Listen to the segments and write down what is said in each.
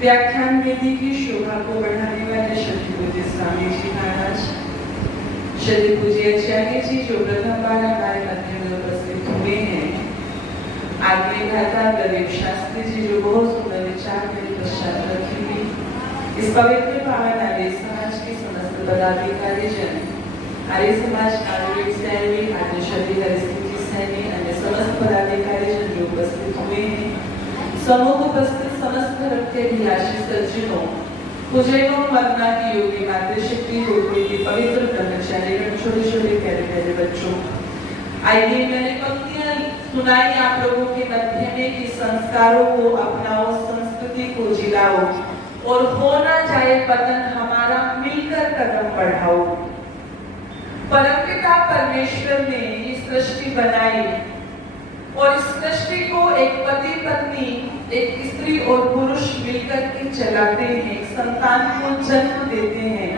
व्याख्यान वेदी की शोभा को बढ़ाने वाले श्री पूज्य स्वामी जी महाराज, श्री पूज्य आचार्य जी जो प्रथम बार हमारे मध्य में उपस्थित हुए हैं, आत्मीय भ्राता प्रदीप शास्त्री जी जो बहुत सुंदर विचार मेरे पश्चात रखेंगे, इस पवित्र पावन आर्य समाज की समस्त पदाधिकारी जन, आर्य समाज नागरिक सैनी, आद्यशक्ति परिस्थिति सैनी, अन्य समस्त पदाधिकारी जन जो उपस्थित हुए हैं, समूह उपस्थित समस्त धर्म के अभिलाषी सज्जनों, पूजनों, वंदना की योगी मातृशक्ति, गुरुकुल की पवित्र ब्रह्मचारी, छोटे छोटे प्यारे प्यारे बच्चों, आइए मैंने पंक्तियां सुनाई आप लोगों के मध्य में कि संस्कारों को अपनाओ, संस्कृति को जिलाओ और हो ना जाए पतन, हमारा मिलकर कदम बढ़ाओ। परमपिता परमेश्वर ने ये सृष्टि बनाई और इस सृष्टि को एक पति पत्नी, एक स्त्री और पुरुष मिलकर के चलाते हैं, एक संतान को जन्म देते हैं।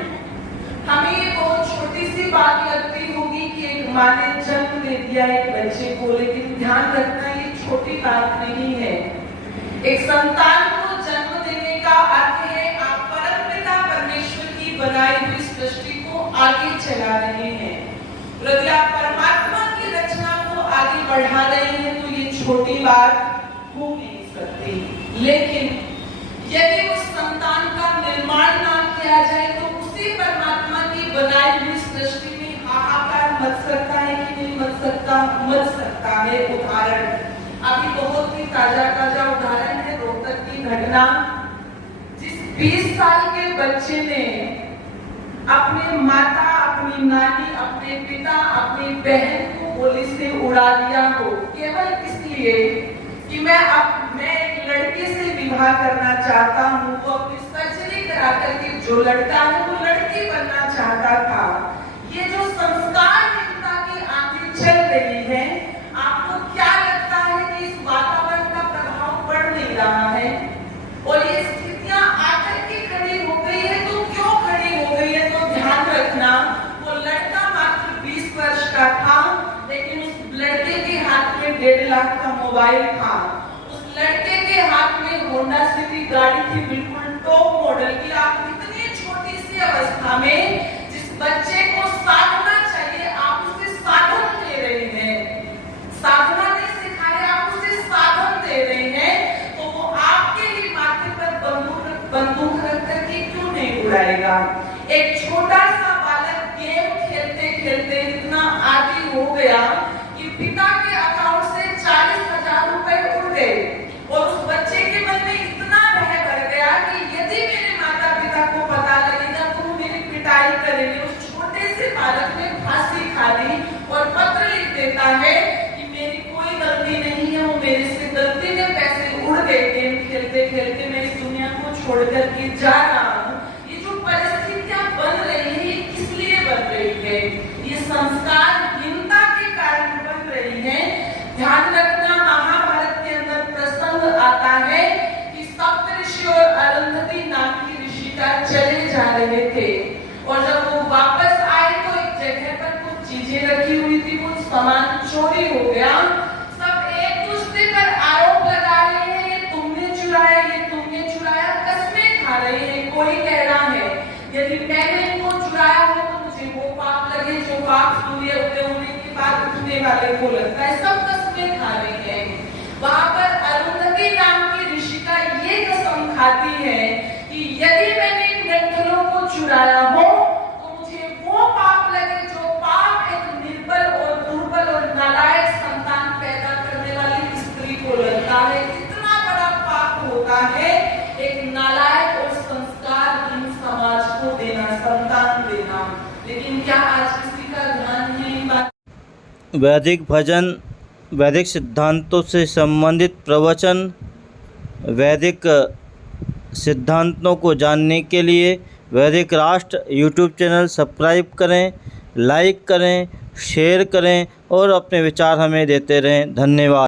हमें ये बहुत छोटी सी बात लगती होगी कि एक माँ ने जन्म दे दिया एक बच्चे को, लेकिन ध्यान रखना ये छोटी बात नहीं है। एक संतान को जन्म देने का अर्थ है आप परमपिता परमेश्वर की बनाई हुई सृष्टि को आगे चला रहे हैं। यदि आप परमात्मा की रचना को आगे बढ़ा रहे हैं तो ये छोटी बात हो नहीं सकती। लेकिन यदि उस संतान का निर्माण ना किया जाए तो उसी परमात्मा की बनाई हुई सृष्टि में हाहाकार मच सकता है कि नहीं मच सकता है। उदाहरण अभी बहुत ही ताजा उदाहरण है रोहतक की घटना, जिस 20 साल के बच्चे ने अपने माता, अपनी नानी, अपने पिता, अपनी बहन को गोली से उड़ा दिया हो केवल इसलिए कि मैं एक लड़के से विवाह करना चाहता हूँ। वो अपनी सर्जरी करा करके जो लड़का है वो लड़की बनना चाहता था। ये जो संस्कारहीनता की आंखें चल रही है, आपको क्या लगता है कि इस वातावरण का प्रभाव पड़ नहीं रहा है? और ये स्थितियां आकर के खड़ी हो गई है तो क्यों खड़ी हो गई है? तो ध्यान रखना, वो लड़का मात्र 20 वर्ष का था, लेकिन उस लड़के के हाथ में 1.5 लाख का मोबाइल था। उस लड़के के हाथ में होंडा सिटी गाड़ी थी, बिल्कुल टॉप मॉडल की। आप इतनी छोटी सी अवस्था में जिस बच्चे को साधना चाहिए आप उसे साधन दे रहे हैं। साधना नहीं सिखा रहे, आप उसे साधन दे रहे हैं, तो वो आपके ही माथे पर बंदूक रख करके क्यों नहीं उड़ाएगा? एक छोटा सा बालक गेम खेलते खेलते इतना आदी हो गया कि पिता के अकाउंट से 40,000 रुपए उड़ गए और उस बच्चे के मन में इतना भय भर गया कि यदि मेरे माता पिता को पता लगेगा तो वो मेरी पिटाई करेंगे। उस छोटे से बालक ने फांसी खा ली और पत्र लिख देता है कि मेरी कोई गलती नहीं है, वो मेरे से गलती में पैसे उड़ गए गेम खेलते खेलते, मैं इस दुनिया को छोड़कर के जा रहा हूँ। ये जो परिस्थितियां बन रही है ये किस लिए बन रही है? ये संस्कारहीनता के कारण बन रही है। ध्यान रखना, महाभारत के अंदर प्रसंग आता है कि सप्तऋषि और अरुंधति नाम की ऋषिका चले जा रहे थे और जब वो वापस आए तो एक जगह पर कुछ चीजें रखी हुई थी, कुछ सामान चोरी हो गया। सब एक दूसरे पर आरोप लगा रहे हैं, ये तुमने चुराया, कस्में खा रहे हैं। कोई कह रहा है यदि मैंने इनको चुराया हो तो मुझे वो पाप लगे जो पाप सूर्य उदय होने के बाद उठने वाले को लगता है। सब कस्में खा रहे हैं। वहां पर अरुंधति नाम की ऋषिका ये कसम खाती है कि यदि मैंने इन ग्रंथों को चुराया हो तो मुझे वो पाप लगे जो पाप एक निर्बल और दुर्बल और नालायक संतान पैदा करने वाली स्त्री को लगता है। कितना बड़ा पाप होता है एक नालायक और संस्कारहीन समाज को देना, संतान देना। लेकिन क्या आज किसी का ध्यान नहीं? वैदिक भजन, वैदिक सिद्धांतों से संबंधित प्रवचन, वैदिक सिद्धांतों को जानने के लिए वैदिक राष्ट्र यूट्यूब चैनल सब्सक्राइब करें, लाइक करें, शेयर करें और अपने विचार हमें देते रहें। धन्यवाद।